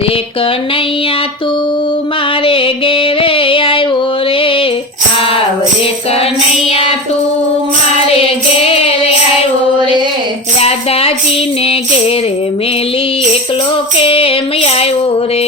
રે કનૈયા તું મારે ઘેરે આવ્યો રે, આવ રે કનૈયા તું મારે ઘેરે આવ્યો રે, રાધાજીને ઘેરે મેલી એકલો કેમ આવ્યો રે,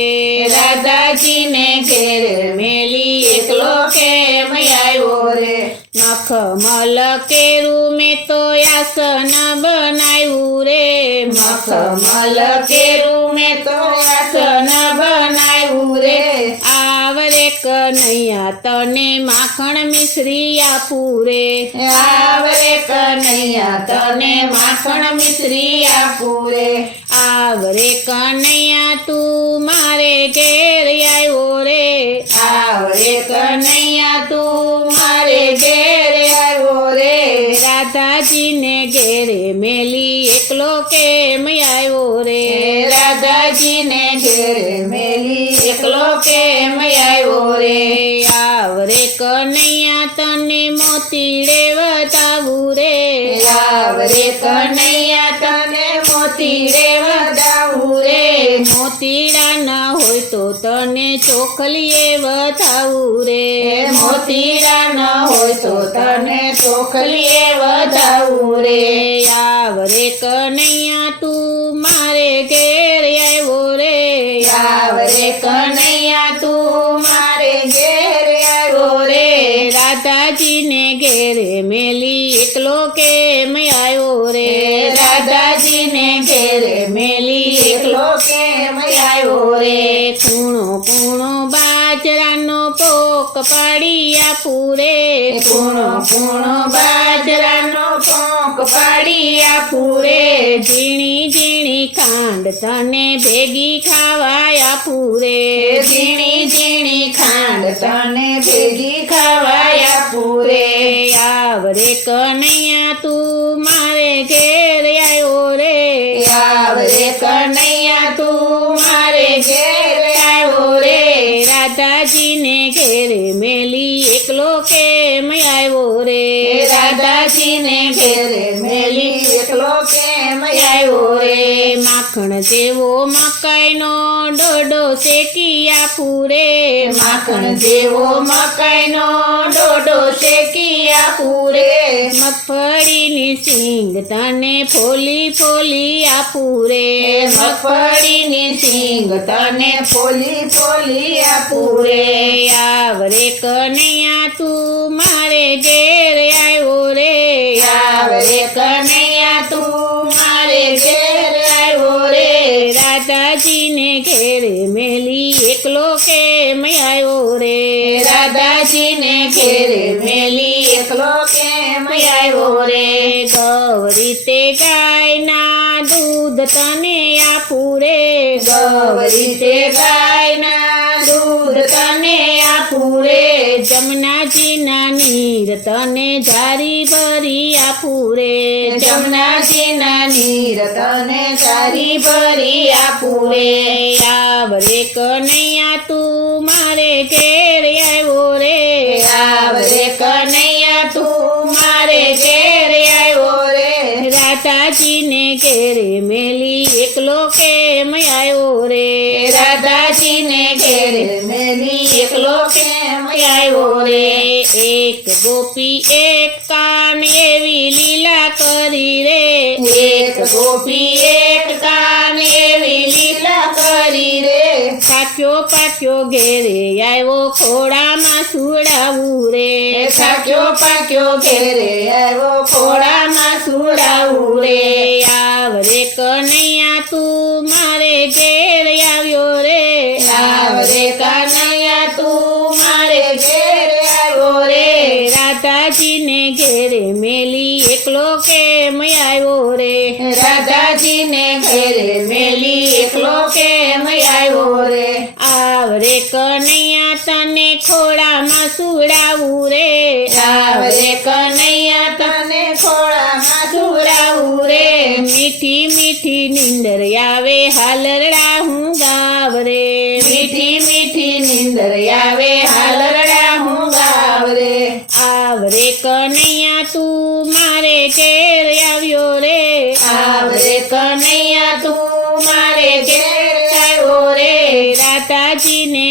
રાધાજીને ઘેરે મેલી એકલો કેમ આવ્યો રે, મખમલ કેરું મેં તો આસન બનાવ્યું રે, મખમલ કેરું મેં તો આસન બનાવ્યું રે, આવ રે કનૈયા તને માખણ મિશ્રી આપું રે, આવ રે કનૈયા તને માખણ મિશ્રી આપું રે, આવ રે કનૈયા તું મારે ઘેર આવ્યો રે, આવ રે કનૈયા તું મારે ઘેર આવ્યો રે, રાધાજીને ઘેરે મેલી એકલો કેમ આવ્યો રે, રાધાજીને ઘેરે મેલી એકલો કેમ આવ્યો રે, આવ રે કનૈયા તને મોતીડે વધાવું રે, આવ રે કનૈયા તને મોતીડે વધાવું રે, મોતીડા ન હોય તો તને ચોખલીએ વધાવું રે, મોતીડા ન હોય તો તને ચોખલીએ વધાવું રે, આવ રે કનૈયા તું મારે ઘેર આવ્યો રે, આવ રે કનૈયા તું મારે ઘેર આવ્યો રે, રાધાજીને ઘેરે મેલી એકલો કેમ આવ્યો રે, રાધાજીને ઘેરે મેલી એકલો કેમ આવ્યો રે, કૂણો કૂણો બાજરાનો પોક પાડી આપું રે, કૂણો કૂણો બાજરાનો પોક પાડી આપું રે, ઝીણી ઝીણી ખાંડ તને ભેગી ખાવા આપું રે, ઝીણી ઝીણી ખાંડ તને ભેગી ખાવા આપું રે, આવ રે કનૈયા તું મારે ઘેર આવ્યો રે, આવ રે કનૈયા તું મારે ઘેર આવ્યો રે, રાધાજીને ઘેરે મેલી એકલો કેમ આવ્યો રે, રાધાજીને ઘેરે મેલી એકલો કેમ આવ્યો રે, માખણ જેવો મકાઈનો ડોડો શેકી આપું રે, માખણ જેવો મકાઈનો ડોડો શેકી આપું રે, મગફળીની સિંગ તને ફોલી ફોલી આપું રે, મગફળીની સિંગ તને ફોલી ફોલી આપું રે, આવ રે કનૈયા તું મારે ઘેર આવ્યો રે, આવ રે કનૈયા તું મારે ઘેર આવ્યો રે, રાધાજીને ઘેરે મેલી એકલો કેમ આવ્યો રે, રાધાજીને ઘેરે મેલી એકલો કેમ આવ્યો રે, ગૌરી તે ગાયના દૂધ તને આપું રે, ગૌરી તે ગાયના દૂધ તને આપું રે, જમનાજીના નીર તને જારી ભરી આપું રે, જમનાજીના નીર તને જારી ભરી આપું રે, આવ રે કનૈયા તું મારે ઘેર આવ્યો રે, આવ રે કનૈયા તું મારે ઘેર આવ્યો રે, રાધાજીને ઘેરે મેલી એકલો કેમ આવ્યો રે, રાધાજીને ઘેરે મેલી એકલો કેમ આવ્યો રે, એક ગોપી એક કાન એવી લીલા કરી રે, એક ગોપી એક કાન એવી લીલા કરી રે, પાક્યો પાક્યો ઘેરે આવ્યો ખોડામાં સુડાવું રે, પાક્યો પાક્યો ઘેરે આવ્યો ખોડામાં સુડાવું રે, આવ રે કનૈયા તું મારે ઘેર આવ્યો રે, આવ રે કનૈયા તું મારે ઘેર આવ્યો રે, રાધાજીને ઘેરે મેલી એકલો કેમ આવ્યો રે, રાધાજીને ઘેરે મેલી એકલો કેમ આવ્યો રે, આવ રે કનૈયા તને ખોડામાં સુડાવું રે, આવ રે કનૈયા તને ખોડામાં સુડાવું રે, મીઠી મીઠી નીંદર આવે હાલરડા હું ગાવ રે, મીઠી મીઠી નીંદર આવે હાલરડા હું ગાવ રે, આવ રે કનૈયા તું મારે ઘેર આવ્યો રે, આવ રે કનૈયા તું મારે ઘેર આવ્યો રે,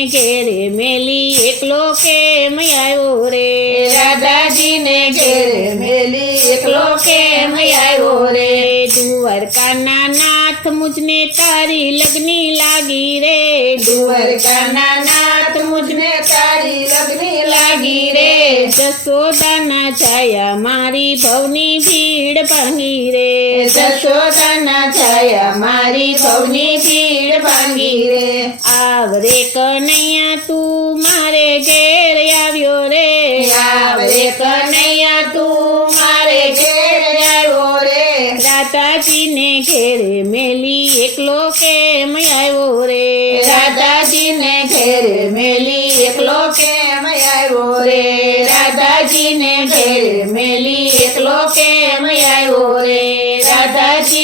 ઘેરે મેલી એકલો કેમ આવ્યો રે રાધાજીને ઘેરે મેલી એકલો કેમ આવ્યો રે દ્વારકાના નાથ મુજને તારી લગની લાગી રે દ્વારકાના નાથ મુજને તારી લગની લાગી રે જશોદાના છાયા મારી ભવની ભીડ ભાંગી રે જશોદાના છાયા મારી ભવની ભીડ ભાંગી રે આવરે કનૈયા તું મારે ઘેર આવ્યો રે આવરે કનૈયા તું મારે ઘેર આવ્યો રે રાધાજીને ઘેરે મેલી એકલો કેમ આવ્યો રે રાધાજીને ઘેરે મેલી એકલો કેમ આવ્યો રે રાધાજીને ઘેરે મેલી એકલો કેમ આવ્યો રે રાધાજી